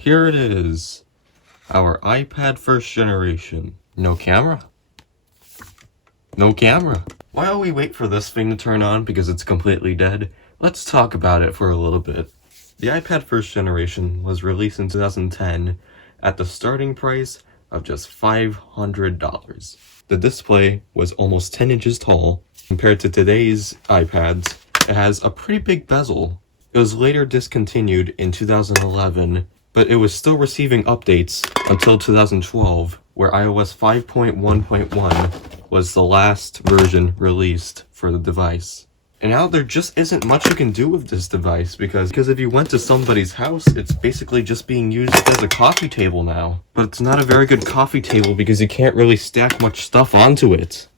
Here it is, our iPad first generation. No camera. No camera. While we wait for this thing to turn on because it's completely dead, let's talk about it for a little bit. The iPad first generation was released in 2010 at the starting price of just $500. The display was almost 10 inches tall. Compared to today's iPads, it has a pretty big bezel. It was later discontinued in 2011, but it was still receiving updates until 2012, where iOS 5.1.1 was the last version released for the device. And now there just isn't much you can do with this device because if you went to somebody's house, it's basically just being used as a coffee table now. But it's not a very good coffee table because you can't really stack much stuff onto it.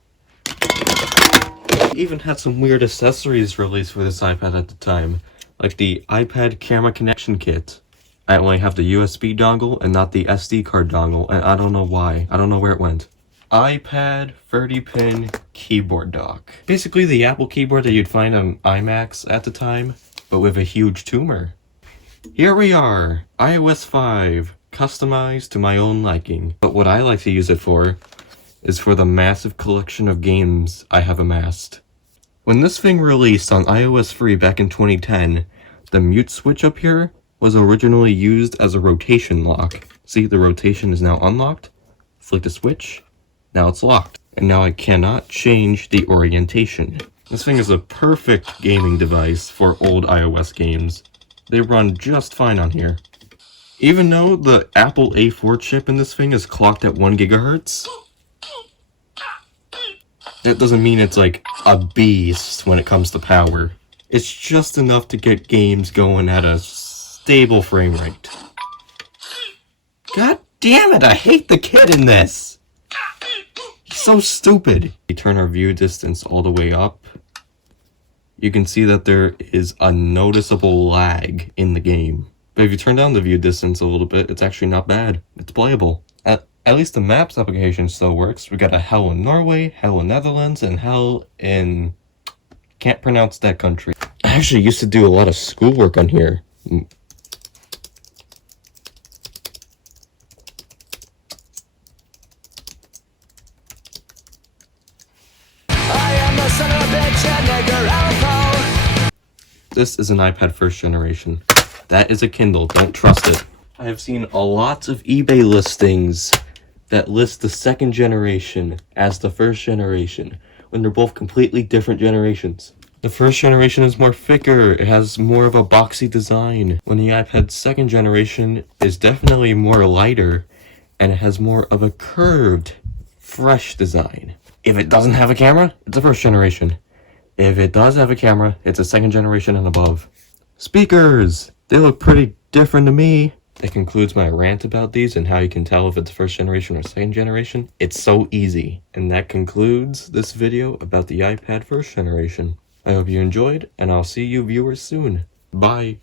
It even had some weird accessories released for this iPad at the time, like the iPad camera connection kit. I only have the USB dongle and not the SD card dongle, and I don't know why. I don't know where it went. iPad 30-pin keyboard dock. Basically the Apple keyboard that you'd find on iMacs at the time, but with a huge tumor. Here we are, iOS 5, customized to my own liking. But what I like to use it for is for the massive collection of games I have amassed. When this thing released on iOS 3 back in 2010, the mute switch up here was originally used as a rotation lock. See, the rotation is now unlocked. Flick the switch. Now it's locked, and now I cannot change the orientation. This thing is a perfect gaming device for old iOS games. They run just fine on here. Even though the Apple A4 chip in this thing is clocked at 1 GHz, that doesn't mean it's like a beast when it comes to power. It's just enough to get games going at a stable frame rate. God damn it, I hate the kid in this! So stupid. We turn our view distance all the way up. You can see that there is a noticeable lag in the game. But if you turn down the view distance a little bit, it's actually not bad. It's playable. At least the Maps application still works. We got a hell in Norway, hell in Netherlands, and hell in... can't pronounce that country. I actually used to do a lot of schoolwork on here. This is an iPad first generation. That is a Kindle, don't trust it. I have seen a lot of eBay listings that list the second generation as the first generation, when they're both completely different generations. The first generation is more thicker, it has more of a boxy design, when the iPad second generation is definitely more lighter, and it has more of a curved, fresh design. If it doesn't have a camera, it's a first generation. If it does have a camera, it's a second generation and above. Speakers! They look pretty different to me. That concludes my rant about these and how you can tell if it's first generation or second generation. It's so easy. And that concludes this video about the iPad first generation. I hope you enjoyed, and I'll see you viewers soon. Bye!